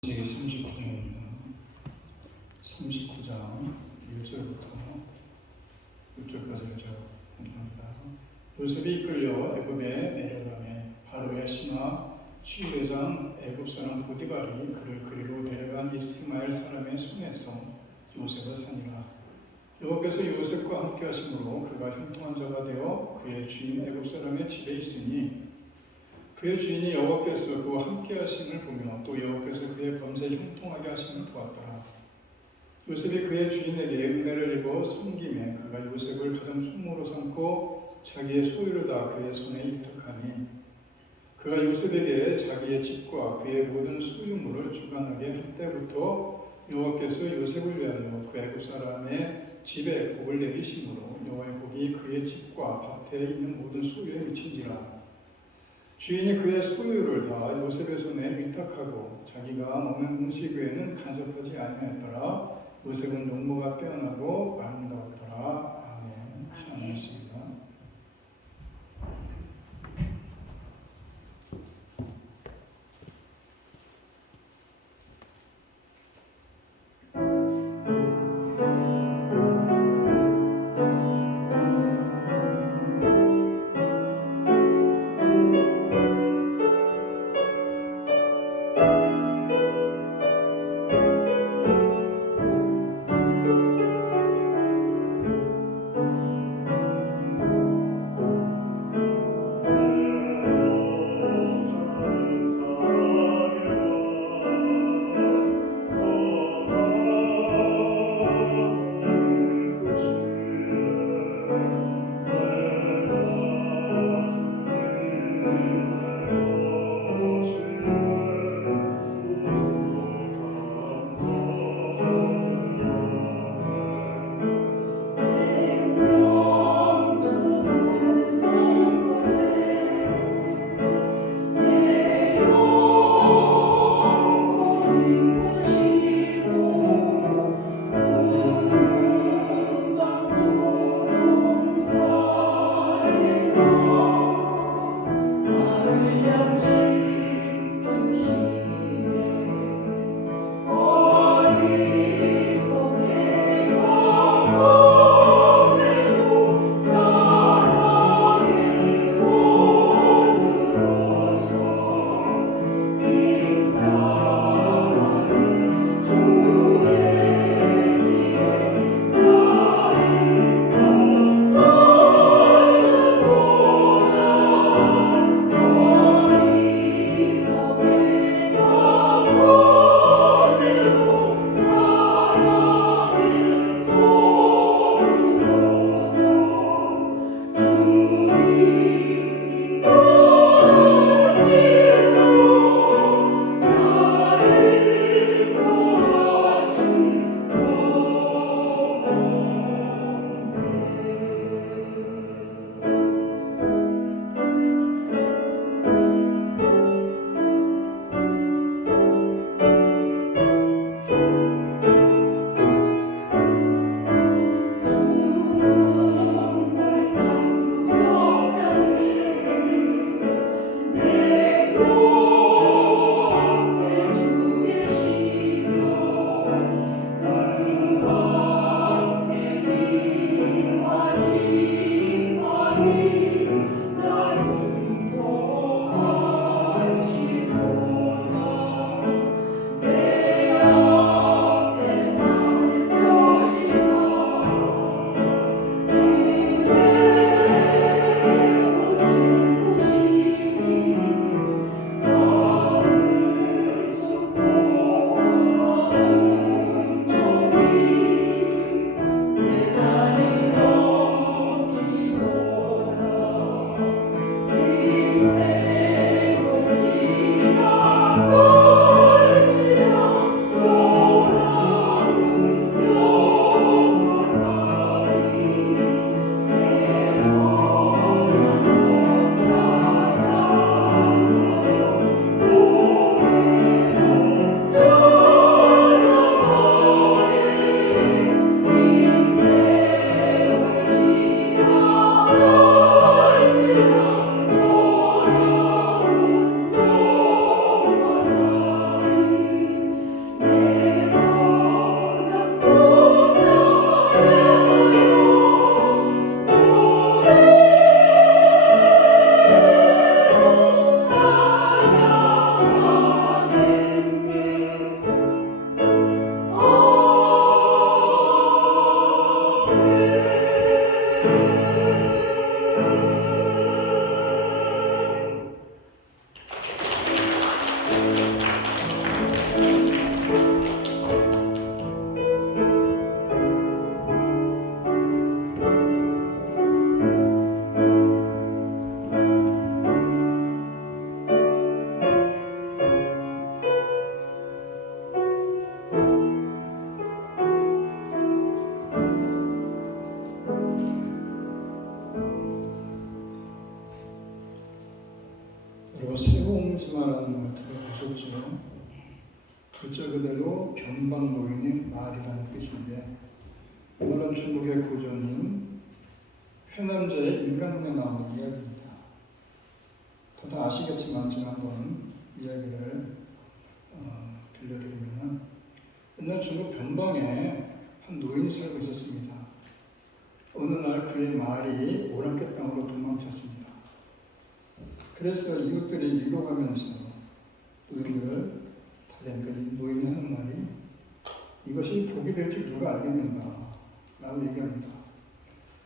제 39장입니다. 39장 1절부터 6절까지를 제가 공부합니다. 요셉이 이끌려 애굽에 내려가매 바로의 신하 취레장 애굽 사람 보디발이 그를 그리로 데려간 이스마엘 사람의 손에서 요셉을 산이라. 여호와께서 요셉과 함께 하심으로 그가 형통한 자가 되어 그의 주인 애굽 사람의 집에 있으니 그의 주인이 여호와께서 그와 함께 하심을 보며 또 여호와께서 그의 범죄 형통하게 하심을 보았더라. 요셉이 그의 주인에게 은혜를 입어 섬김에 그가 요셉을 가장 총무로 삼고 자기의 소유를 다 그의 손에 이탁하니 그가 요셉에게 자기의 집과 그의 모든 소유물을 주관하게 할 때부터 여호와께서 요셉을 위하여 그 애굽 사람의 집에 복을 내리심으로 여호와의 복이 그의 집과 밭에 있는 모든 소유에 미친지라. 주인이 그의 소유를 다 요셉의 손에 위탁하고 자기가 먹는 음식 외에는 간섭하지 아니하였더라. 요셉은 용모가 빼어나고 아름다웠더라. 아멘. 시험하십니다. 글자 그대로 변방 노인의 말이라는 뜻인데, 오늘은 중국의 고전인 회남자의 인간론에 나오는 이야기입니다. 다 아시겠지만 지난번 이야기를 들려드리면, 옛날 중국 변방에 한 노인이 살고 있었습니다. 어느 날 그의 말이 오랑캐 땅으로 도망쳤습니다. 그래서 이웃들이 위로하면서 노인을 다니까 노인이 하는 말이, 이것이 복이 될 줄 누가 알겠는가 라고 얘기합니다.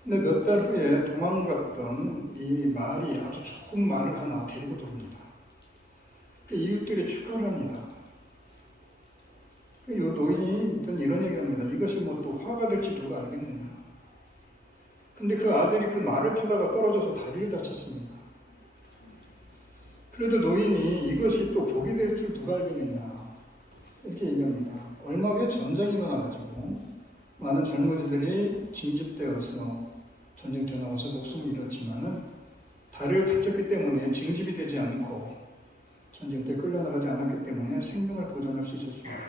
근데 몇 달 후에 도망갔던 이 말이 아주 좋은 말을 하나 데리고 돕니다. 이웃들이 축하를 합니다. 이 노인이 이런 얘기합니다. 이것이 뭐 또 화가 될지 누가 알겠느냐. 근데 그 아들이 그 말을 타다가 떨어져서 다리를 다쳤습니다. 그래도 노인이 이것이 또 복이 될 줄 누가 알겠느냐 이렇게 얘기합니다. 얼마 후에 전쟁이 일어나가지고 많은 젊은이들이 징집되어서 전쟁터에 나와서 목숨을 잃었지만은 다리를 다쳤기 때문에 징집이 되지 않고 전쟁터에 끌려나가지 않았기 때문에 생명을 보존할 수 있었습니다.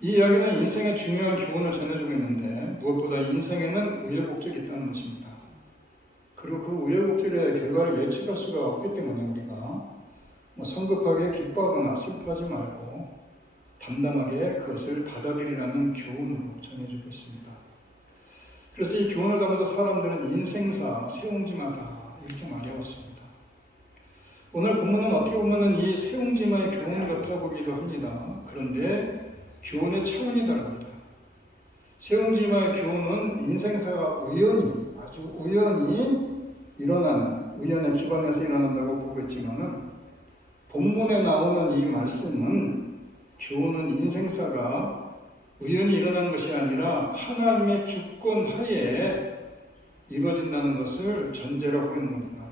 이 이야기는 인생의 중요한 교훈을 전해주고 있는데, 무엇보다 인생에는 우여곡절이 있다는 것입니다. 그리고 그 우여곡절의 결과를 예측할 수가 없기 때문에 우리가 성급하게 기뻐하거나 슬퍼하지 말고 담담하게 그것을 받아들이라는 교훈을 전해주고 있습니다. 그래서 이 교훈을 담아서 사람들은 인생사, 세옹지마다 이렇게 말해왔습니다. 오늘 본문은 어떻게 보면 이 세옹지마의 교훈 같아 보기도 합니다. 그런데 교훈의 차원이 다릅니다. 세옹지마의 교훈은 인생사가 아주 우연히 일어나는, 우연에 기반해서 일어난다고 보고 있지만은, 본문에 나오는 이 말씀은 교훈은 인생사가 우연히 일어나는 것이 아니라 하나님의 주권 하에 이루어진다는 것을 전제로 하고 있는 겁니다.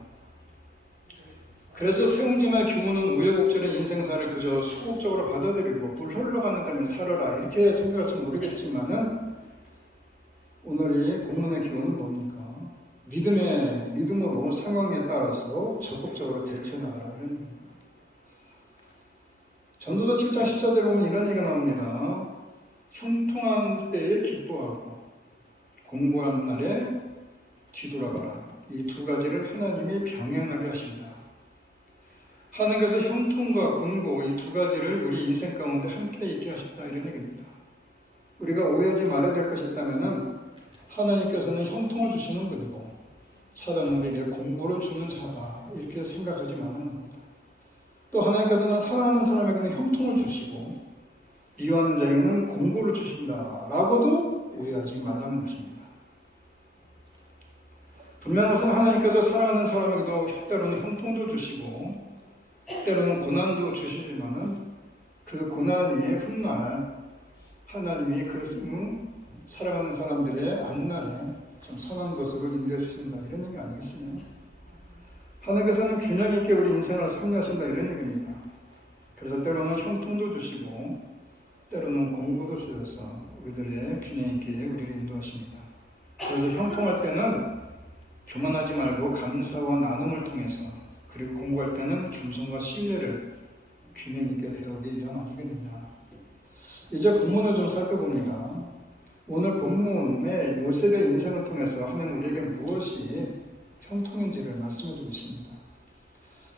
그래서 세옹지마의 교훈은 우여곡절의 인생사를 그저 소극적으로 받아들이고 물 흘러가는 대로 살아라 이렇게 생각할지 모르겠지만은, 오늘 이 본문의 교훈은 뭡니까? 믿음으로 상황에 따라서 적극적으로 대처하라는. 전도서 7장 14절에 보면 이런 얘기가 나옵니다. 형통한 때에 기뻐하고 공고한 날에 뒤돌아가라. 이 두 가지를 하나님이 병행하게 하신다. 하나님께서 형통과 공고 이 두 가지를 우리 인생 가운데 함께 있게 하셨다 이런 얘기입니다. 우리가 오해하지 말아야 될 것이 있다면은, 하나님께서는 형통을 주시는 분이고 사람은 우리에게 공고를 주는 자다 이렇게 생각하지 말아야 합니다. 또 하나님께서는 사랑하는 사람에게는 형통을 주시고 미워하는 자에게는 공고를 주신다 라고도 오해하지 말라는 것입니다. 분명한 것은 하나님께서 사랑하는 사람에게도 때로는 형통도 주시고 때로는 고난도 주시지만은, 그 고난이 훗날 하나님이 그 사랑하는 사람들의 앞날에 좀 선한 것으로 인도해주신다 이런 얘기 아니겠습니까? 하나님께서는 균형 있게 우리 인생을 살려하신다 이런 얘기입니다. 그래서 때로는 형통도 주시고 때로는 공고도 주셔서 우리들의 균형 있게 우리를 인도하십니다. 그래서 형통할 때는 교만하지 말고 감사와 나눔을 통해서, 그리고 공부할 때는 겸손과 신뢰를 균형 있게 배우기 위한 아니겠느냐. 이제 본문을 좀 살펴봅니다. 오늘 본문의 요셉의 인생을 통해서 하나님 우리에게 무엇이 형통인지를 말씀해주고 있습니다.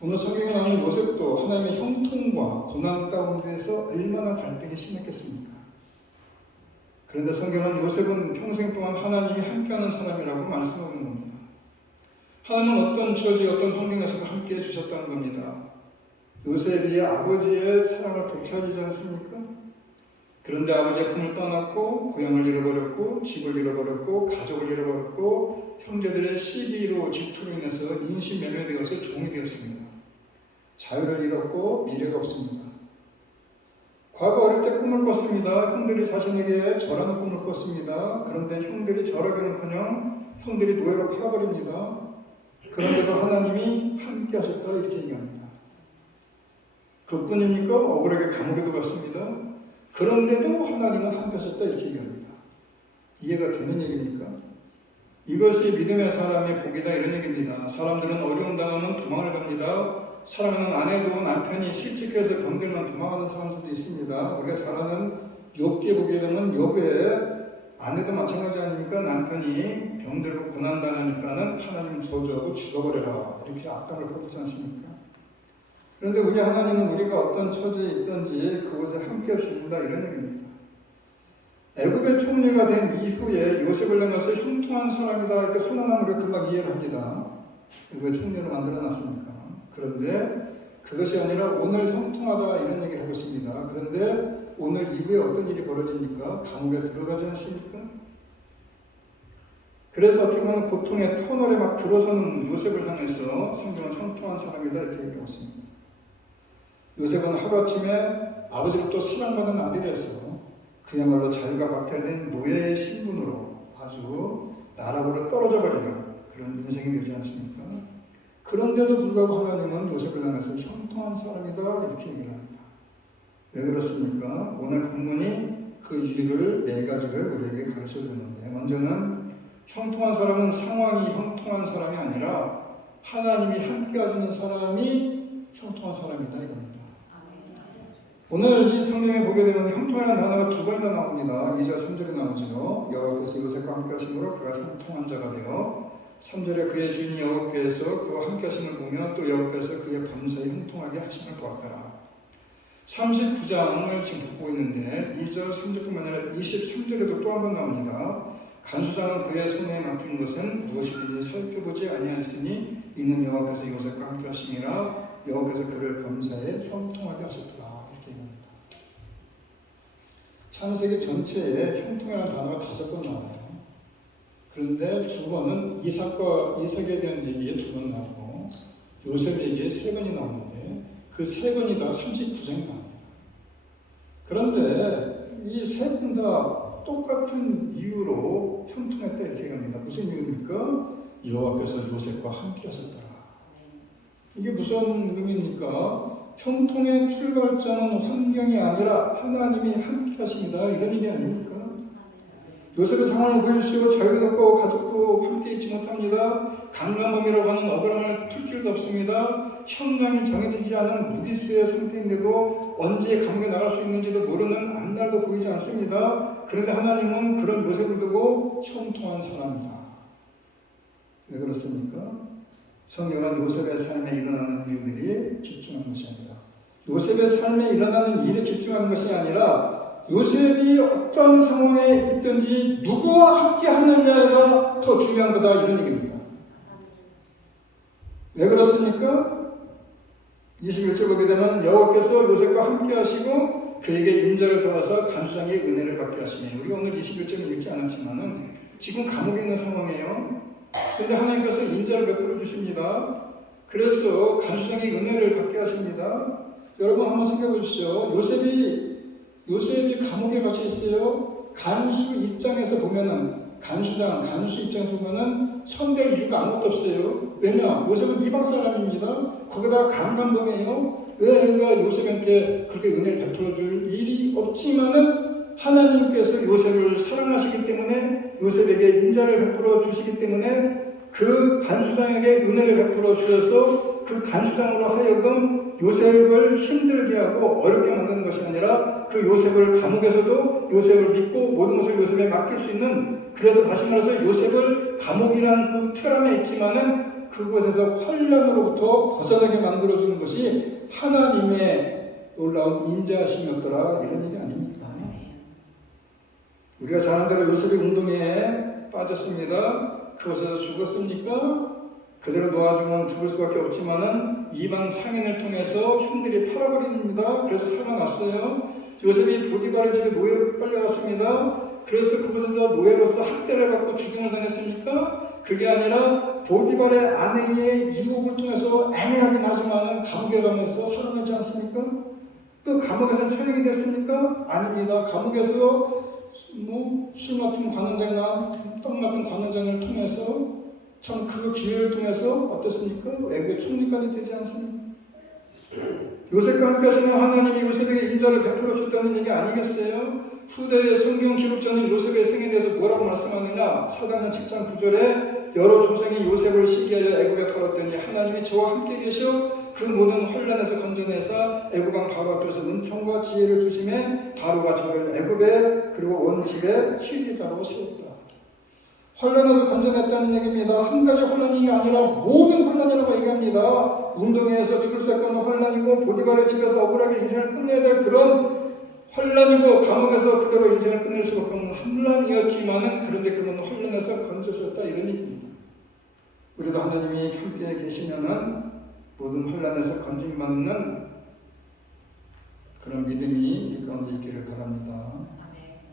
오늘 성경에 나오는 요셉도 하나님의 형통과 고난 가운데서 얼마나 갈등이 심했겠습니까? 그런데 성경은 요셉은 평생 동안 하나님이 함께하는 사람이라고 말씀하는 겁니다. 하나님은 어떤 처지, 어떤 환경에서도 함께해 주셨다는 겁니다. 요셉이 아버지의 사랑을 되찾이지 않습니까? 그런데 아버지의 품을 떠났고 고향을 잃어버렸고 집을 잃어버렸고 가족을 잃어버렸고 형제들의 시기로 질투로 인해서 인신매매되어서 종이 되었습니다. 자유를 잃었고 미래가 없습니다. 과거 어릴 때 꿈을 꿨습니다. 형들이 자신에게 절하는 꿈을 꿨습니다. 그런데 형들이 절하기는커녕 형들이 노예로 팔아버립니다. 그런데도 하나님이 함께 하셨다 이렇게 얘기합니다. 그뿐입니까? 억울하게 감옥에도 갔습니다. 그런데도 하나님은 함께 하셨다 이렇게 얘기합니다. 이해가 되는 얘기입니까? 이것이 믿음의 사람의 복이다 이런 얘기입니다. 사람들은 어려움 당하면 도망을 갑니다. 사랑하는 아내도 남편이 실직해서 병들면 도망가는 사람들도 있습니다. 우리가 잘 아는 욥기 보게 되면 욥의 아내도 마찬가지 아닙니까? 남편이 병들고 고난당하니까는 하나님 저주하고 죽어버려라 이렇게 악담을 퍼붓지 않습니까? 그런데 우리 하나님은 우리가 어떤 처지에 있든지 그곳에 함께 해주신다 이런 얘기입니다. 애굽의 총리가 된 이후에 요셉을 향해서 형통한 사람이다 이렇게 선언하면 우리가 금방 이해를 합니다. 애굽의 총리로 만들어놨으니까. 그런데 그것이 아니라 오늘 형통하다 이런 얘기를 하고 있습니다. 그런데 오늘 이후에 어떤 일이 벌어지니까 감옥에 들어가지 않습니까? 그래서 어떻게 보면 고통의 터널에 막 들어서는 요셉을 향해서 성경은 형통한 사람이다 이렇게 얘기하고 있습니다. 요셉은 하루아침에 아버지로부터 사랑받은 아들이어서 그야말로 자유가 박탈된 노예의 신분으로 아주 나락으로 떨어져 버리는 그런 인생이 되지 않습니까? 그런데도 불구하고 하나님은 요셉을 향해서 형통한 사람이다 이렇게 얘기를 합니다. 왜 그렇습니까? 오늘 본문이 그 이유를 네 가지를 우리에게 가르쳐 주는데, 먼저는 형통한 사람은 상황이 형통한 사람이 아니라 하나님이 함께 하시는 사람이 형통한 사람이다 이겁니다. 오늘 이 성경에 보게 되면 형통이라는 단어가 두 번이나 나옵니다. 2절 3절에 나오죠. 여호와께서 요셉과 함께 하심으로 그가 형통한 자가 되어 3절에 그의 주인 여호와께서 그와 함께 하심을 보며 또 여호와께서 그의 범사에 형통하게 하심을 보았더라. 39장을 지금 보고 있는데 2절 3절뿐만 아니라 23절에도 또 한 번 나옵니다. 간수장은 그의 손에 맡긴 것은 무엇이든지 살펴보지 아니하였으니 이는 여호와께서 요셉과 함께 하심이라 여호와께서 그를 범사에 형통하게 하셨더라. 창세기 전체에 형통이라는 단어가 5번 나와요. 그런데 두 번은 이삭에 대한 얘기에 2번 나오고 요셉에게 3번이 나오는데 그 3번이 다 39장이 나옵니다. 그런데 이 3번 다 똑같은 이유로 형통했다 이렇게 얘기합니다. 무슨 이유입니까? 여호와께서 요셉과 함께 하셨더라. 이게 무슨 의미입니까? 형통의 출발점은 환경이 아니라 하나님이 함께 하십니다. 이런 얘기 아닙니까? 요셉의 상황을 보십시오. 자유도 없고 가족도 함께 있지 못합니다. 강간범이라고 하는 억울함을 풀 길도 없습니다. 형량이 정해지지 않은 무기수의 상태인데도 언제 감옥에 나갈 수 있는지도 모르는 앞날도 보이지 않습니다. 그런데 하나님은 그런 요셉을 두고 형통한 사람이다. 왜 그렇습니까? 성경은 요셉의 삶에 일어나는 일들이 집중한 것이 아니라 요셉의 삶에 일어나는 일에 집중하는 것이 아니라 요셉이 어떤 상황에 있든지 누구와 함께 하느냐가 더 중요한 거다 이런 얘기입니다. 왜 그렇습니까? 21절 보게 되면 여호와께서 요셉과 함께 하시고 그에게 인자를 도와서 간수장의 은혜를 받게 하시니, 우리 오늘 21절은 읽지 않았지만은 지금 감옥에 있는 상황이에요. 그런데 하나님께서 인자를 베풀어 주십니다. 그래서 간수장의 은혜를 받게 하십니다. 여러분 한번 생각해 보십시오. 요셉이 감옥에 갇혀 있어요. 간수 입장에서 보면은 간수 입장에서 보면은 손댈 이유가 아무것도 없어요. 왜냐? 요셉은 이방 사람입니다. 거기다가 강간범이에요. 왜 내가 요셉한테 그렇게 은혜를 베풀어 줄 일이 없지만은 하나님께서 요셉을 사랑하시기 때문에 요셉에게 인자를 베풀어 주시기 때문에 그 간수장에게 은혜를 베풀어 주셔서 그 간수장으로 하여금 요셉을 힘들게 하고 어렵게 만드는 것이 아니라 그 요셉을 감옥에서도 요셉을 믿고 모든 것을 요셉에 맡길 수 있는, 그래서 다시 말해서 요셉을 감옥이라는 그 틀 안에 있지만은 그곳에서 환난으로부터 벗어나게 만들어주는 것이 하나님의 놀라운 인자하심이었더라 이런 얘기 아닙니까? 우리가 잘 아는 대로 요셉이 운동에 빠졌습니다. 그곳에서 죽었습니까? 그대로 놓아주면 죽을 수밖에 없지만은 이방 상인을 통해서 형들이 팔아버립니다. 그래서 살아났어요. 요셉이 보디바르 집에 노예로 끌려갔습니다. 그래서 그곳에서 노예로서 학대를 받고 죽임을 당했습니까? 그게 아니라 보디바르의 아내의 유혹을 통해서 애매하긴 하지만 감옥에 가면서 살아나지 않습니까? 또 감옥에서 처형이 됐습니까? 아닙니다. 감옥에서 술 맡은 관원장이나 떡 맡은 관원장을 통해서 참 그 기회를 통해서 어떻습니까? 애굽의 총리까지 되지 않습니까? 요셉과 함께 하시는 하나님이 요셉에게 인자를 베풀어 줬다는 얘기 아니겠어요? 후대의 성경 기록자는 요셉의 생에 대해서 뭐라고 말씀하느냐? 사도행전 7장 9절에 여러 조상이 요셉을 시기하여 애굽에 팔았더니 하나님이 저와 함께 계셔 그 모든 혼란에서 건져내서 애굽 왕 바로 앞에서 은총과 지혜를 주심에 바로가 저를 애굽의 그리고 온 집의 치리자로 세웠다. 혼란에서 건져냈다는 얘기입니다. 한 가지 혼란이 아니라 모든 혼란이라고 얘기합니다. 운동회에서 죽을 수 있는 혼란이고 보디발의 집에서 억울하게 인생을 끝내야 될 그런 혼란이고 감옥에서 그대로 인생을 끝낼 수밖에 없는 혼란이었지만은 그런데 그는 혼란에서 건져졌다 이런 얘기입니다. 우리도 하나님이 함께 계시면은 모든 혼란에서 건짐받는 그런 믿음이 이 가운데 있기를 바랍니다.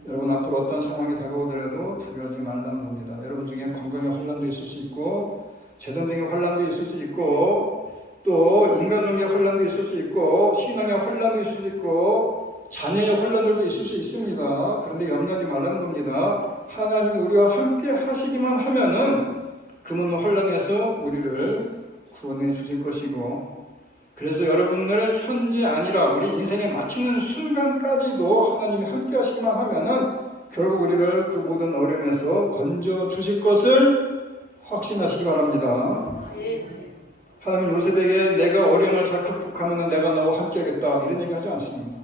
여러분 앞으로 어떤 상황이 다가오더라도 두려워하지 말라는 겁니다. 여러분 중에 건강의 혼란도 있을 수 있고 재정적인 혼란도 있을 수 있고 또 인간관계의 혼란도 있을 수 있고 신앙의 혼란도 있을 수 있고 자녀의 혼란들도 있을 수 있습니다. 그런데 염려하지 말라는 겁니다. 하나님이 우리와 함께 하시기만 하면은 그 모든 혼란에서 우리를 구원해 주실 것이고 그래서 여러분들 현재 아니라 우리 인생에 마치는 순간까지도 하나님이 함께 하시기만 하면은 결국 우리를 그 모든 어려움에서 건져 주실 것을 확신하시기 바랍니다. 하나님 요셉에게 내가 어려움을 잘 극복하면 내가 너와 함께 하겠다 이런 얘기 하지 않습니다.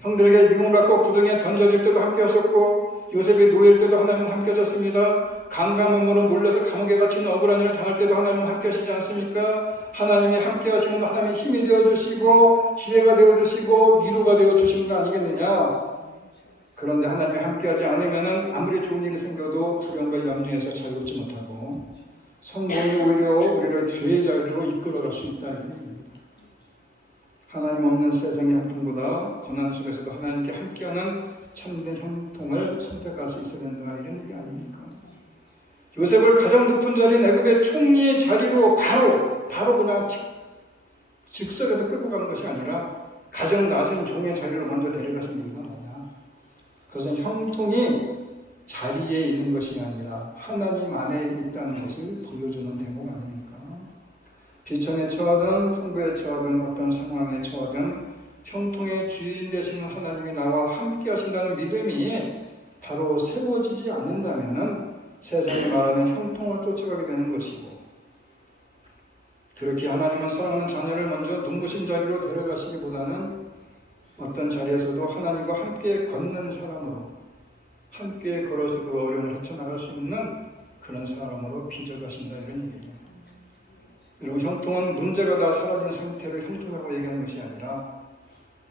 형들에게 미움을 받고 구덩이에 던져질 때도 함께 하셨고 요셉이 노예일 때도 하나님은 함께 하셨습니다. 강간음으로 몰려서 감옥에 갇힌 억울한 일을 당할 때도 하나님은 함께 하시지 않습니까? 하나님이 함께 하시면 하나님이 힘이 되어주시고 지혜가 되어주시고 위로가 되어주시는 거 아니겠느냐? 그런데 하나님이 함께 하지 않으면 아무리 좋은 일이 생겨도 불안과 염려에서 자유롭지 못하고 성공이 오히려 우리를 죄의 자리로 이끌어갈 수 있다. 하나님 없는 세상의 형통보다 고난 속에서도 하나님께 함께하는 참된 형통을 선택할 수 있어야 된다 이런 얘기 아닙니까? 요셉을 가장 높은 자리인 애굽의 총리의 자리로 바로 그냥 즉석에서 끌고 가는 것이 아니라 가장 낮은 종의 자리로 먼저 데려가신 이유가 뭐냐? 그것은 형통이 자리에 있는 것이 아니라 하나님 안에 있다는 것을 보여주는 대목 아닙니까? 비천에 처하든 풍부에 처하든 어떤 상황에 처하든 형통의 주인 되시는 하나님이 나와 함께 하신다는 믿음이 바로 세워지지 않는다면 세상이 말하는 형통을 쫓아가게 되는 것이고 그렇게 하나님은 사랑하는 자녀를 먼저 눈부신 자리로 데려가시기보다는 어떤 자리에서도 하나님과 함께 걷는 사람으로 함께 걸어서 그 어려움을 헤쳐나갈 수 있는 그런 사람으로 빚어가신다 이런 얘기입니다. 그리고 형통은 문제가 다 사라진 상태를 형통이라고 얘기하는 것이 아니라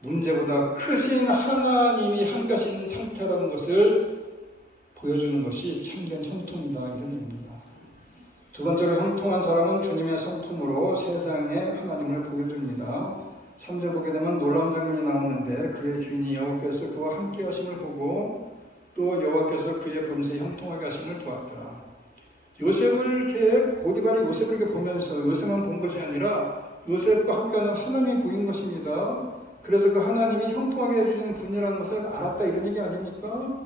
문제보다 크신 하나님이 함께 하시는 상태라는 것을 보여주는 것이 참된 형통이다 이런 얘기입니다. 두 번째로 형통한 사람은 주님의 성품으로 세상에 하나님을 보여줍니다. 3절 보게 되면 놀라운 장면이 나오는데 그의 주인이 여호와께서 그와 함께 하심을 보고 또 여호와께서 그의 범사에 형통하게 하심을 보았더라. 요셉을 이렇게 보디발이 요셉을 이렇게 보면서 요셉만 본 것이 아니라 요셉과 함께하는 하나님이 보인 것입니다. 그래서 그 하나님이 형통하게 해주시는 분이라는 것을 알았다 이런 얘기 아닙니까?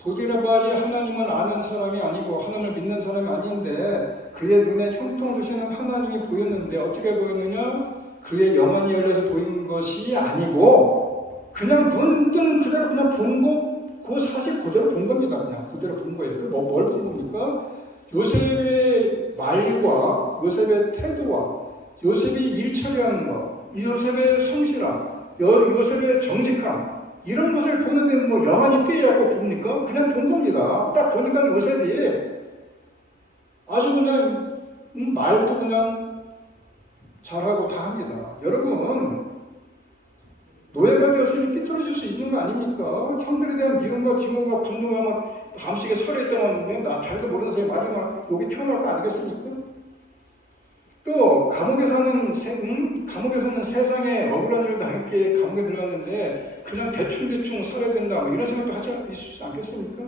보디발이 하나님을 아는 사람이 아니고 하나님을 믿는 사람이 아닌데 그의 눈에 형통 주시는 하나님이 보였는데 어떻게 보였느냐? 그의 영안이 열려서 보인 것이 아니고 그냥 문득 그대로 그냥 본 거, 그 사실 그대로 본 겁니다. 그냥 그대로 본 거예요. 뭘 본 겁니까? 요셉의 말과 요셉의 태도와 요셉이 일 처리하는 것, 요셉의 성실함, 요셉의 정직함 이런 것을 보는데 뭐 영안이 뛰어갖고 봅니까? 그냥 본 겁니다. 딱 보니까 요셉이 아주 그냥 말도 그냥 잘하고 다 합니다. 여러분 노예가 되었으니 삐뚤어질 수 있는 거 아닙니까? 형들에 대한 미움과 증오가 분노가 막 밤새게 설했다면 나 잘도 모르는 사람이 많이 막 여기 튀어나올 거 아니겠습니까? 또 감옥에서는 세상에 억울한 일도 함께 감옥에 들어갔는데 그냥 대충 살아야 된다 이런 생각도 하지 있을 않겠습니까?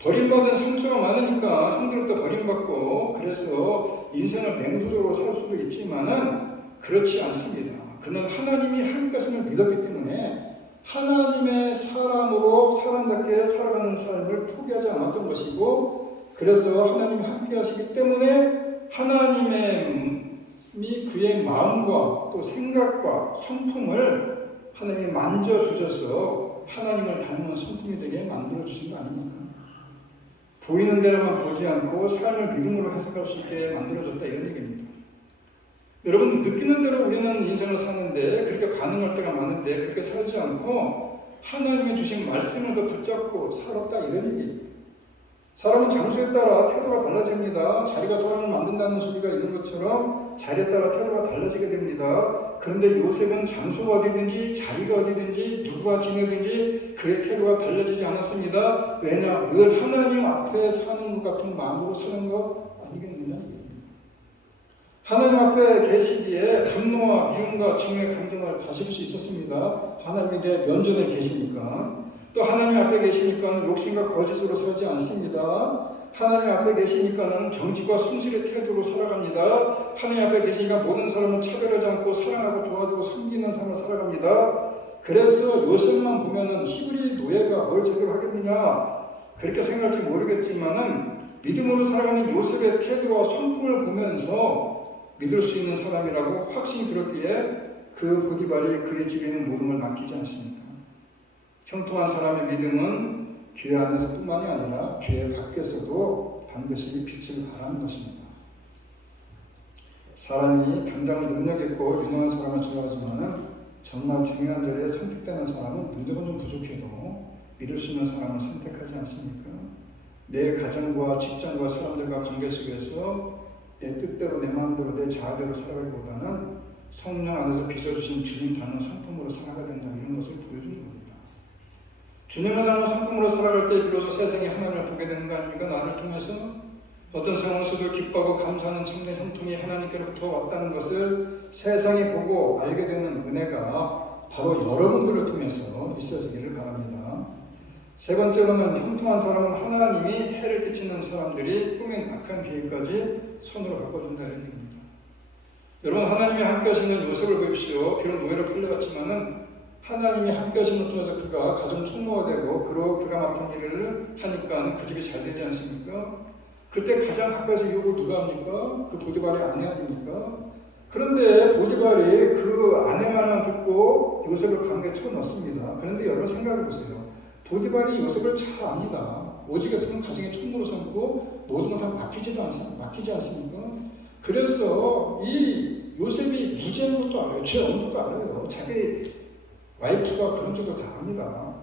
버림받은 상처가 많으니까 형들부터 버림받고 그래서 인생을 맹수적으로 살 수도 있지만은 그렇지 않습니다. 그는 하나님이 함께 하심을 믿었기 때문에 하나님의 사람으로 사람답게 살아가는 삶을 포기하지 않았던 것이고 그래서 하나님이 함께 하시기 때문에 하나님이 그의 마음과 또 생각과 성품을 하나님이 만져주셔서 하나님을 닮는 성품이 되게 만들어주신 거 아닙니까? 보이는 대로만 보지 않고 삶을 믿음으로 해석할 수 있게 만들어줬다 이런 얘기입니다. 여러분 느끼는 대로 우리는 인생을 사는데 그렇게 반응할 때가 많은데 그렇게 살지 않고 하나님이 주신 말씀을 더 붙잡고 살았다 이런 얘기. 사람은 장소에 따라 태도가 달라집니다. 자리가 사람을 만든다는 소리가 있는 것처럼 자리에 따라 태도가 달라지게 됩니다. 그런데 요셉은 장소가 어디든지 자리가 어디든지 누구와 지내든지 그의 태도가 달라지지 않았습니다. 왜냐? 늘 하나님 앞에 사는 것 같은 마음으로 사는 것 아니겠느냐? 하나님 앞에 계시기에 분노와 미움과 증오의 감정을 다스릴 수 있었습니다. 하나님에게 면전에 계시니까. 또 하나님 앞에 계시니까 욕심과 거짓으로 살지 않습니다. 하나님 앞에 계시니까는 정직과 순실의 태도로 살아갑니다. 하나님 앞에 계시니까 모든 사람을 차별하지 않고 사랑하고 도와주고 섬기는 삶을 살아갑니다. 그래서 요셉만 보면은 히브리 노예가 뭘 제대로 하겠느냐 그렇게 생각할지 모르겠지만은 믿음으로 살아가는 요셉의 태도와 성품을 보면서 믿을 수 있는 사람이라고 확신이 들었기에 그 보디발이 그의 집에 있는 모든 걸 맡기지 않습니다. 형통한 사람의 믿음은 교회 안에서뿐만이 아니라 교회 밖에서도 반드시 빛을 발하는 것입니다. 사람이 당장 능력 있고 유능한 사람을 좋아하지만은 정말 중요한 자리에 선택되는 사람은 능력은 좀 부족해도 믿을 수 있는 사람을 선택하지 않습니까? 내 가정과 직장과 사람들과 관계 속에서 내 뜻대로 내 마음대로 내 자아대로 살아가기보다는 성령 안에서 빚어주신 주님 닮은 성품으로 살아가야 된다 이런 것을 보여주는 겁니다. 주님을 닮은 성품으로 살아갈 때 비로소 세상이 하나님을 보게 되는 거 아닙니까? 나를 통해서 어떤 상황에서도 기뻐하고 감사하는 참된 형통이 하나님께로부터 왔다는 것을 세상이 보고 알게 되는 은혜가 바로 여러분들을 통해서 있어지기를 바랍니다. 세 번째로는 형통한 사람은 하나님이 해를 끼치는 사람들이 꾸민 악한 계획까지 손으로 바꿔준다는 얘기입니다. 여러분 하나님이 함께 하시는 요셉을 보십시오. 비록 노예로 팔려갔지만은 하나님이 함께 하심을 통해서 그가 가정 총무가 되고 그로 그가 맡은 일을 하니까 그 집이 잘 되지 않습니까? 그때 가장 가까이서 유혹을 누가 합니까? 그 보디발의 아내 아닙니까? 그런데 보디발이 그 아내 말만 듣고 요셉을 강에 쳐넣습니다. 그런데 여러분 생각해 보세요. 보디발이 요셉을 잘 압니다. 오직에서는 가정의 총무로 삼고 모든 걸 다 맡기지 않습니까? 그래서 이 요셉이 무죄인 것도 알아요. 죄 없는 것도 알아요. 자기 와이프가 그런 줄도 다 압니다.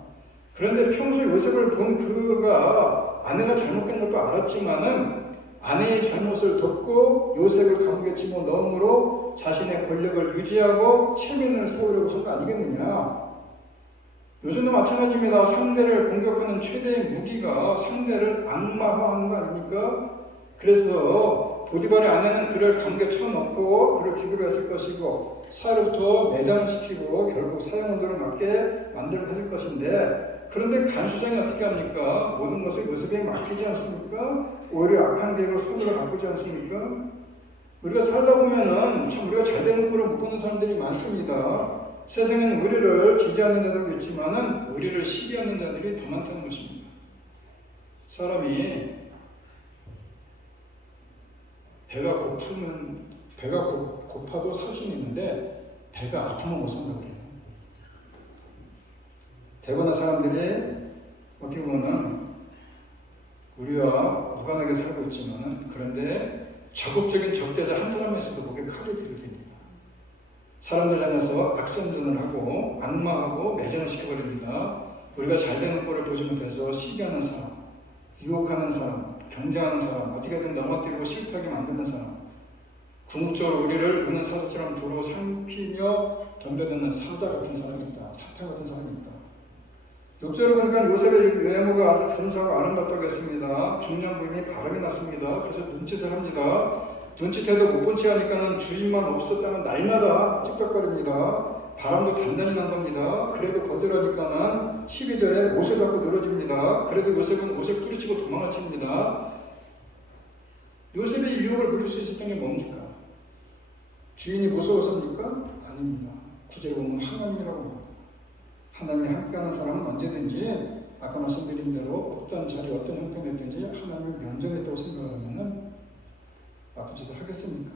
그런데 평소 요셉을 본 그가 아내가 잘못된 것도 알았지만은 아내의 잘못을 덮고 요셉을 감옥에 집어넣음으로 자신의 권력을 유지하고 체면을 세우려고 한 거 아니겠느냐. 요즘도 마찬가지입니다. 상대를 공격하는 최대의 무기가 상대를 악마화하는 거 아닙니까? 그래서 보디발의 아내는 그를 감옥에 쳐넣고 그를 죽이려 했을 것이고 사흘부터 매장시키고 결국 사형원도를 맞게 만들어 했을 것인데 그런데 간수장이 어떻게 합니까? 모든 것을 요셉에게 맡기지 않습니까? 오히려 악한 계획을 손으로 바꾸지 않습니까? 우리가 살다 보면은 참 우리가 잘 되는 꼴을 못 보는 사람들이 많습니다. 세상에는 우리를 지지하는 자들도 있지만은 우리를 시기하는 자들이 더 많다는 것입니다. 사람이 배가 고파도 살 수는 있는데 배가 아프면 못 산다고 그래요. 대부분의 사람들이 어떻게 보면 우리와 무관하게 살고 있지만 그런데 적극적인 적대자 한 사람에서도 목에 칼이 들어옵니다. 사람들 향해서 악선전을 하고 악마하고 매장을 시켜버립니다. 우리가 잘되는 꼴을 보지 못해서 시기하는 사람, 유혹하는 사람, 경쟁하는 사람, 어떻게든 넘어뜨리고 실패하게 만드는 사람, 궁극적으로 우리를 우는 사자처럼 두루 삼키며 덤벼드는 사자 같은 사람이 있다. 사탄 같은 사람이 있다. 6절을 보니까 요셉의 외모가 아주 준수하고 아름답다고 했습니다. 중년 부인이 바람이 났습니다. 그래서 눈짓을 합니다. 눈짓해도 못 본 채 하니까는 주인만 없었다는 날마다 찝쩍거립니다. 바람도 단단히 난 겁니다. 그래도 거절하니까는 12절에 옷을 갖고 늘어집니다. 그래도 요셉은 옷을 뿌리치고 도망을 칩니다. 요셉이 유혹을 누릴 수 있었던 게 뭡니까? 주인이 무서워서입니까? 아닙니다. 구절에 보면 하나님이라고 합니다. 하나님이 함께하는 사람은 언제든지 아까 말씀드린 대로 어떤 자리, 어떤 형편이든지 하나님을 면전했다고 생각하면 나쁜 짓을 하겠습니까?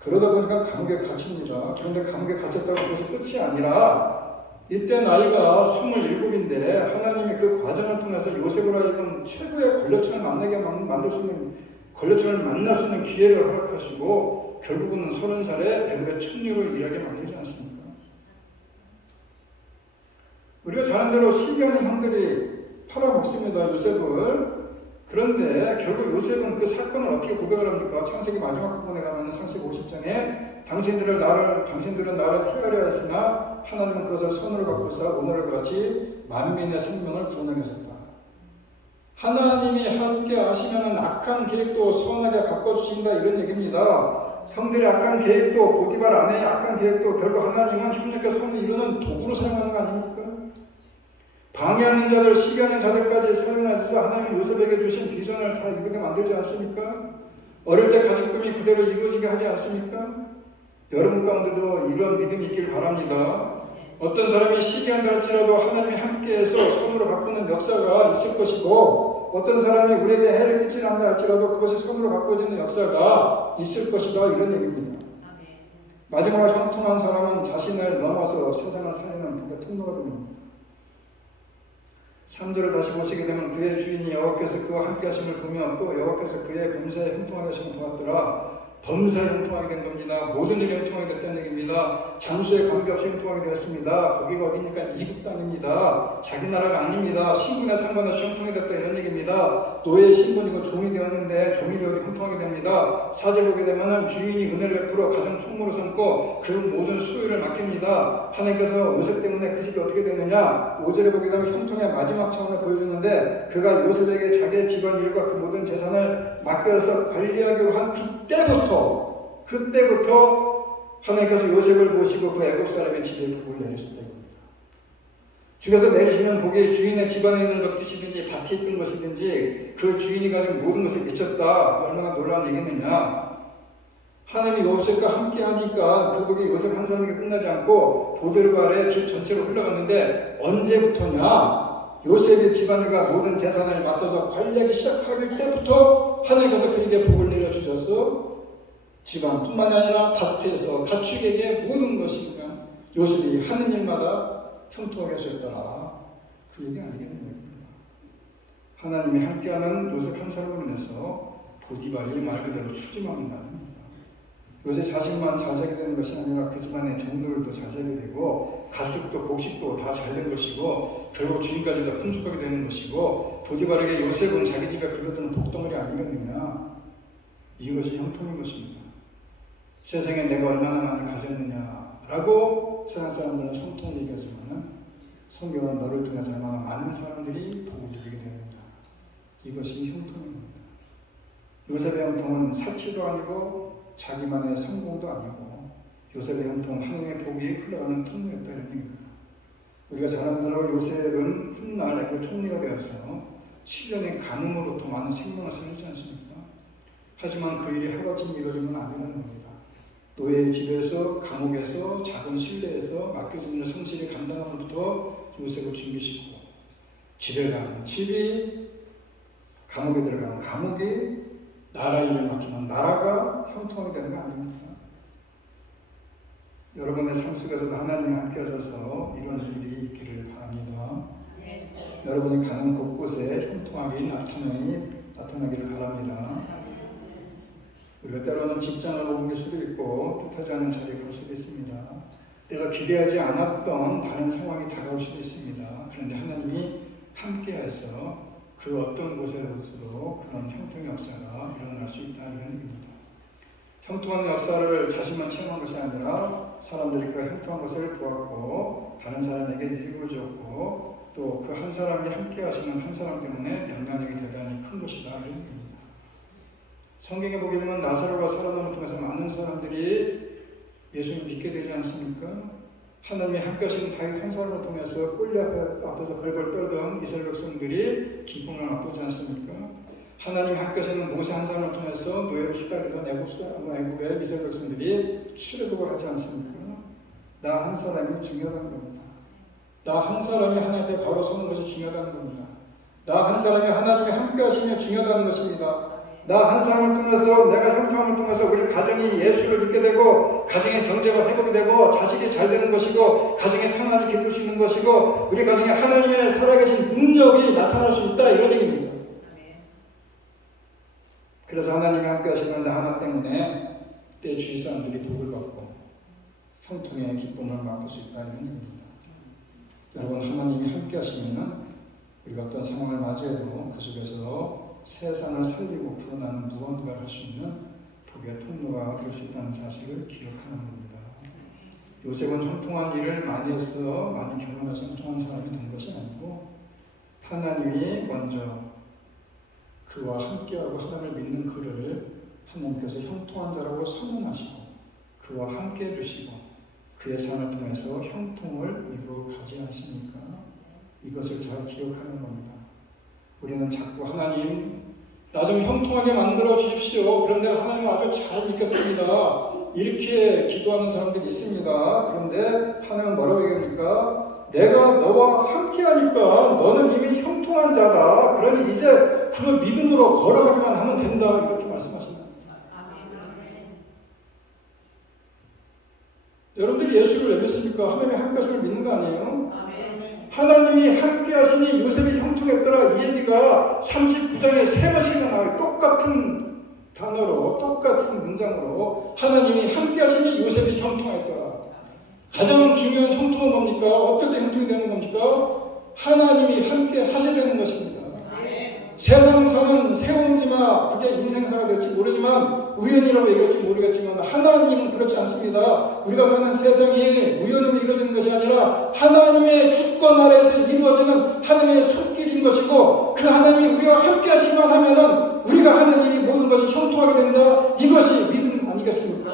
그러다 보니까 감옥에 갇힙니다. 그런데 감옥에 갇혔다고 해서 끝이 아니라 이때 나이가 27인데 하나님이 그 과정을 통해서 요셉을 하여금 최고의 권력층을 만날 수 있는 기회를 허락하시고 결국은 30살에 애굽의 총리로 일하게 만들지 않습니까? 우리가 잘 아는 대로 시기하는 형들이 팔아먹습니다, 요셉을. 그런데 결국 요셉은 그 사건을 어떻게 고백을 합니까? 창세기 마지막 부분에 가면 창세기 50장에 당신들은 나를 헤아려 했으나 하나님은 그것을 손으로 바꾸사 오늘과 같이 만민의 생명을 구원하게 하셨다. 하나님이 함께 하시면 악한 계획도 선하게 바꿔주신다, 이런 얘기입니다. 형들의 악한 계획도, 보디발 아내의 악한 계획도 결국 하나님은 협력과 선을 이루는 도구로 사용하는 거 아닙니까? 방해하는 자들, 시기하는 자들까지 사용하셔서 하나님이 요셉에게 주신 비전을 다 이루게 만들지 않습니까? 어릴 때 가진 꿈이 그대로 이루어지게 하지 않습니까? 여러분 가운데도 이런 믿음이 있길 바랍니다. 어떤 사람이 시기한다 할지라도 하나님이 함께해서 손으로 바꾸는 역사가 있을 것이고, 어떤 사람이 우리에게 해를 끼친다 할지라도 그것이 손으로 바꿔지는 역사가 있을 것이다, 이런 얘기입니다. 마지막으로 형통한 사람은 자신을 넘어서 세상을 살리는 그의 통로가 됩니다. 3절을 다시 보시게 되면 그의 주인이 여호와께서 그와 함께 하심을 보며 또 여호와께서 그의 범사에 형통하게 하심을 보았더라. 범사에 형통하게 된 겁니다. 모든 일이 형통하게 됐다는 얘기입니다. 장수에 관계없이 형통하게 되었습니다. 거기가 어디입니까? 이국 땅입니다. 자기 나라가 아닙니다. 신분에 상관없이 형통하게 됐다, 이런 얘기입니다. 노예의 신분이고 종이 되었는데 종이 되어 형통하게 됩니다. 4절 보게 되면 주인이 은혜를 베풀어 가장 총무로 삼고 그 모든 소유를 맡깁니다. 하나님께서 요셉 때문에 그 집이 어떻게 되느냐? 5절에 보게 되면 형통의 마지막 차원을 보여주는데 그가 요셉에게 자기의 집안 일과 그 모든 재산을 맡겨서 관리하기로 한 그때부터 하나님께서 요셉을 모시고 그 애굽 사람의 집에 복을 내리셨다는 겁니다. 주께서 내리시는 복이 주인의 집안에 있는 것이든지 밭에 있던 것이든지 그 주인이 가진 모든 것을 미쳤다. 얼마나 놀라운 얘기느냐. 하나님이 요셉과 함께 하니까 그 복이 요셉 한 사람에게 끝나지 않고 보드르발의 집 전체로 흘러갔는데 언제부터냐? 요셉의 집안과 모든 재산을 맡아서 관리하기 시작할 때부터 하나님께서 그에게 복을 내려주셔서 집안뿐만 아니라 밭에서 가축에게 모든 것이 그냥 요셉이 하는 일마다 형통하게 하셨더라. 그 얘기 아니겠느냐. 하나님이 함께하는 요셉 한 사람으로 인해서 보디발이 말 그대로 수지망인다는 겁니다. 요셉 자신만 잘 살게 되는 것이 아니라 그 집안의 종들도 잘 살게 되고 가축도 곡식도 다 잘 된 것이고 결국 주인까지도 풍족하게 되는 것이고 보디발에게 요셉은 자기 집에 그려두는 복덩어리 아니겠느냐. 이것이 형통인 것입니다. 세상에 내가 얼마나 많이 가졌느냐라고 세상 사람들은 형통을 얘기하지만 성경은 너를 통해서 얼마나 많은 사람들이 복을 누리게 되는가. 이것이 형통입니다. 요셉의 형통은 사치도 아니고 자기만의 성공도 아니고 요셉의 형통은 하나님의 복이 흘러가는 통로였다, 이런 얘기입니다. 우리가 잘 아는 대로 요셉은 훗날 애굽 총리가 되어서 7년의 가뭄으로부터 많은 생명을 살리지 않습니까? 하지만 그 일이 하루아침에 이루어진 건 아니라는 겁니다. 노예의 집에서, 감옥에서, 작은 실내에서 맡겨주는 성실히 감당함부터 요셉을 준비시키고 집에 가는 집이, 감옥에 들어가는 감옥이, 나라 일을 맡기면 나라가 형통하게 되는 거 아닙니까? 여러분의 삶 속에서도 하나님이 함께 하셔서 이런 일이 있기를 바랍니다. 여러분이 가는 곳곳에 형통하게 나타나기를 바랍니다. 우리가 때로는 직장을 옮길 수도 있고 뜻하지 않은 자리에 갈 수도 있습니다. 내가 기대하지 않았던 다른 상황이 다가올 수도 있습니다. 그런데 하나님이 함께해서 그 어떤 곳에서도 그런 형통의 역사가 일어날 수 있다는 얘기입니다. 형통한 역사를 자신만 체험한 것이 아니라 사람들이 그 형통한 것을 보았고 다른 사람에게 이루어졌고 또 그 한 사람이 함께 하시는 한 사람 때문에 영향력이 대단히 큰 것이다, 이런 얘기입니다. 성경에 보게 되면 나사로가 살아남을 통해서 많은 사람들이 예수님을 믿게 되지 않습니까? 하나님이 함께 하시는 다윗 한 사람을 통해서 골리앗 앞에서 벌벌 떨던 이스라엘 백성들이 기쁨을 맛보지 않습니까? 하나님이 함께 하시는 모세 한 사람을 통해서 노예로 시달리던 애굽의 이스라엘 백성들이 출애굽을 하지 않습니까? 나 한 사람이 중요하다는 겁니다. 나 한 사람이 하나님 앞에 바로 서는 것이 중요하다는 겁니다. 나 한 사람이 하나님이 함께 하시면 중요하다는 것입니다. 나 한 사람을 통해서, 내가 형통함을 통해서 우리 가정이 예수를 믿게 되고 가정의 경제가 회복이 되고 자식이 잘 되는 것이고 가정의 평안을 기쁠 수 있는 것이고 우리 가정에 하나님의 살아계신 능력이 나타날 수 있다, 이런 얘기입니다. 그래서 하나님이 함께 하시는 나 하나 때문에 때 주위 사람들이 복을 받고 형통의 기쁨을 맛볼 수 있다는 얘기입니다. 여러분, 하나님이 함께 하시면 우리가 어떤 상황을 맞이해도 그 속에서 세상을 살리고 구원하는 무언가를 할 수 있는 복의 통로가 될 수 있다는 사실을 기억하는 겁니다. 요셉은 형통한 일을 많이 해서 많이 경험해서 형통한 사람이 된 것이 아니고 하나님이 먼저 그와 함께하고 하나님을 믿는 그를 하나님께서 형통한 자라고 선언하시고 그와 함께 해주시고 그의 삶을 통해서 형통을 이루어 가지 않습니까? 이것을 잘 기억하는 겁니다. 우리는 자꾸 하나님 나 좀 형통하게 만들어 주십시오. 그런데 하나님 아주 잘 믿겠습니다. 이렇게 기도하는 사람들이 있습니다. 그런데 하나님은 뭐라고 얘기합니까? 내가 너와 함께하니까 너는 이미 형통한 자다. 그러니 이제 그 믿음으로 걸어가기만 하면 된다. 이렇게 말씀하십니다. 여러분들이 예수를 왜 믿습니까? 하나님이 함께 하심을 믿는 거 아니에요? 하나님이 함께 하시니 요셉이 형통했더라. 이 얘기가 39장에 3번씩이나 나와요. 똑같은 단어로, 똑같은 문장으로 하나님이 함께 하시니 요셉이 형통했더라. 가장 중요한 형통은 뭡니까? 어떨 때 형통이 되는 겁니까? 하나님이 함께 하셔야 되는 것입니다. 세상 사는 세옹지마 그게 인생사가 될지 모르지만 우연이라고 얘기할지 모르겠지만 하나님은 그렇지 않습니다. 우리가 사는 세상이 우연으로 이루어지는 것이 아니라 하나님의 주권 아래에서 이루어지는 하나님의 손길인 것이고 그 하나님이 우리와 함께 하시기만 하면은 우리가 하는 일이 모든 것이 형통하게 된다. 이것이 믿음 아니겠습니까?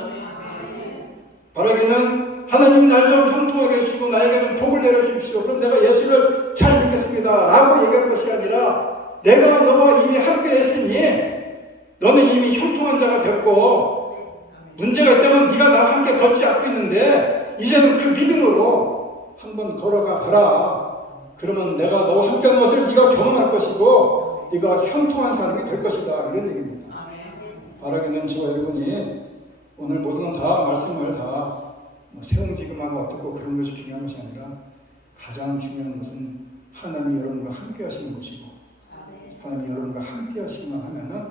바라기는 하나님 날 좀 형통하게 해주시고 나에게 좀 복을 내려주십시오. 그럼 내가 예수를 잘 믿겠습니다 라고 얘기할 것이 아니라 내가 너와 이미 함께 했으니 너는 이미 형통한 자가 됐고 문제가 있다면 네가 나와 함께 걷지 않고 있는데 이제는 그 믿음으로 한번 걸어가 봐라. 그러면 내가 너와 함께하는 것을 네가 경험할 것이고 네가 형통한 사람이 될 것이다. 이런 얘기입니다. 바라기는 저와 여러분이 오늘 모든 다 말씀을 다 세웅지금하고 어떻고 그런 것이 중요한 것이 아니라 가장 중요한 것은 하나님이 여러분과 함께 하시는 것이고 하나님 여러분과 함께 하시기만 하면은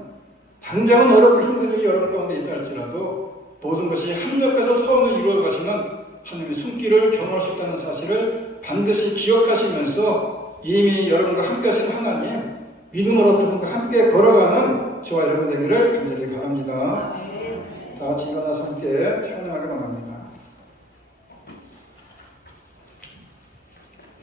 당장은 어렵고 힘든 일이 여러분 가운데 있다 할지라도 모든 것이 합력해서 소원을 이루어 가시는 하나님의 손길을 경험할 수 있다는 사실을 반드시 기억하시면서 이미 여러분과 함께 하시는 하나님 믿음으로 그분과 함께 걸어가는 저와 여러분 되기를 간절히 바랍니다. 다 같이 일어나서 함께 찬양하기 바랍니다.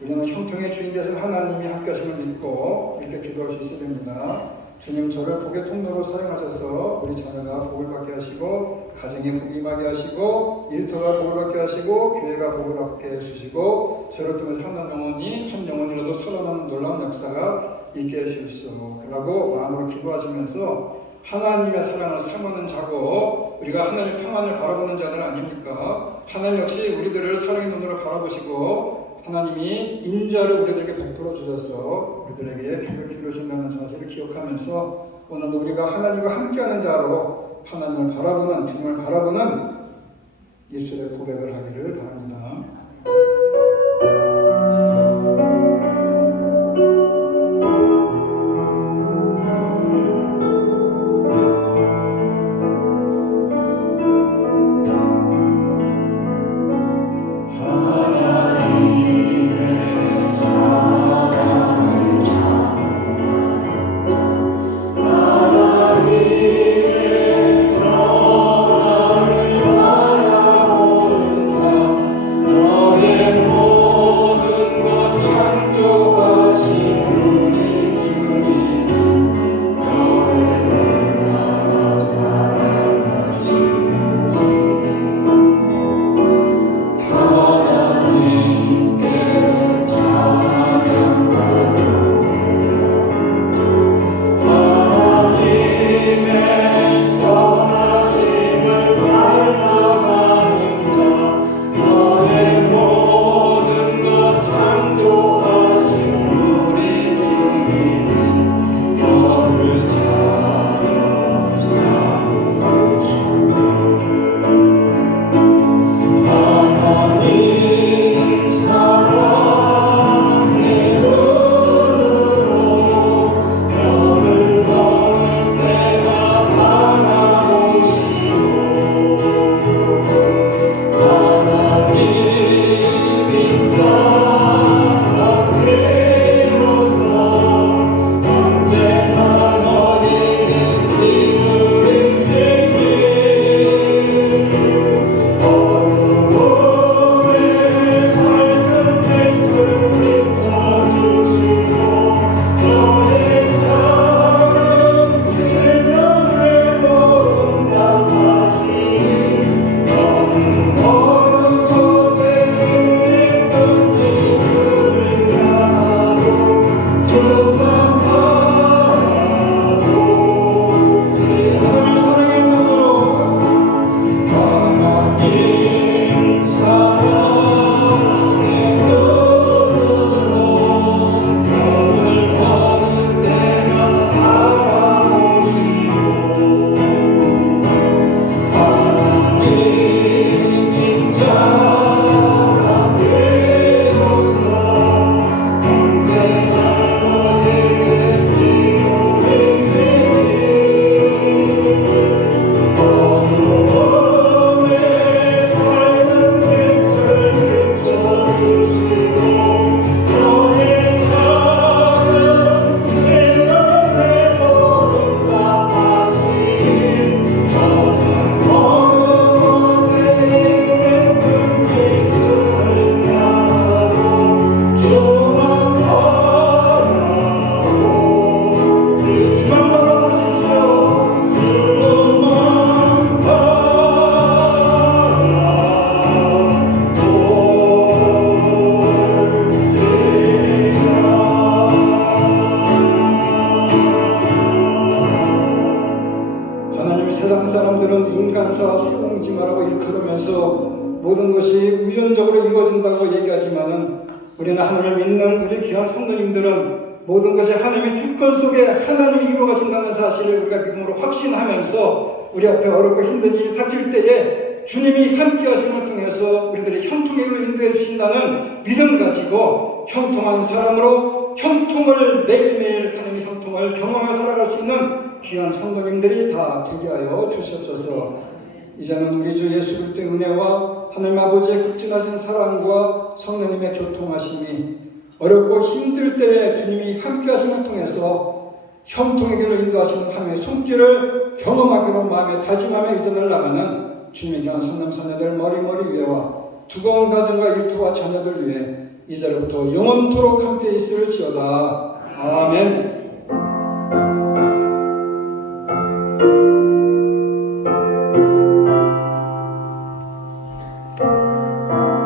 우리는 형통의 주인 되신 하나님이 함께 하심을 믿고 이렇게 기도할 수 있어야 됩니다. 주님 저를 복의 통로로 사용하셔서 우리 자녀가 복을 받게 하시고 가정에 복이 임하게 하시고 일터가 복을 받게 하시고 교회가 복을 받게 해주시고 저를 통해서 한 영혼이라도 살아나는 놀라운 역사가 있게 해주십시오. 그러고 마음으로 기도하시면서 하나님의 사랑을 사모하는 자고 우리가 하나님의 평안을 바라보는 자들 아닙니까? 하나님 역시 우리들을 사랑의 눈으로 바라보시고 하나님이 인자를 우리들에게 베풀어 주셔서 우리들에게 주를 기르신다는 사실을 기억하면서 오늘도 우리가 하나님과 함께하는 자로 하나님을 바라보는 주님을 바라보는 예수의 고백을 하기를 바랍니다. Oh 우리 귀한 성도님들은 모든 것이 하나님의 주권 속에 하나님이 이루어진다는 사실을 우리가 믿음으로 확신하면서 우리 앞에 어렵고 힘든 일이 닥칠 때에 주님이 함께 하심을 통해서 우리들의 형통의 길로 인도해 주신다는 믿음 가지고 형통한 사람으로 형통을 매일매일 하나님의 형통을 경험해 살아갈 수 있는 귀한 성도님들이 다 되게 하여 주시옵소서. 이제는 우리 주 예수 그리스도의 은혜와 하나님 아버지의 극진하신 사랑과 성령님의 교통하심이 어렵고 힘들 때에 주님이 함께 하심을 통해서 형통의 길로 인도하시는 하나님의 손길을 경험하기로 마음에 다짐하며 이전을 나가는 주님의 귀한 성남 자녀들 머리머리 위에와 두꺼운 가정과 일터와 자녀들 위해 이제로부터 영원토록 함께 있을지어다. 아멘.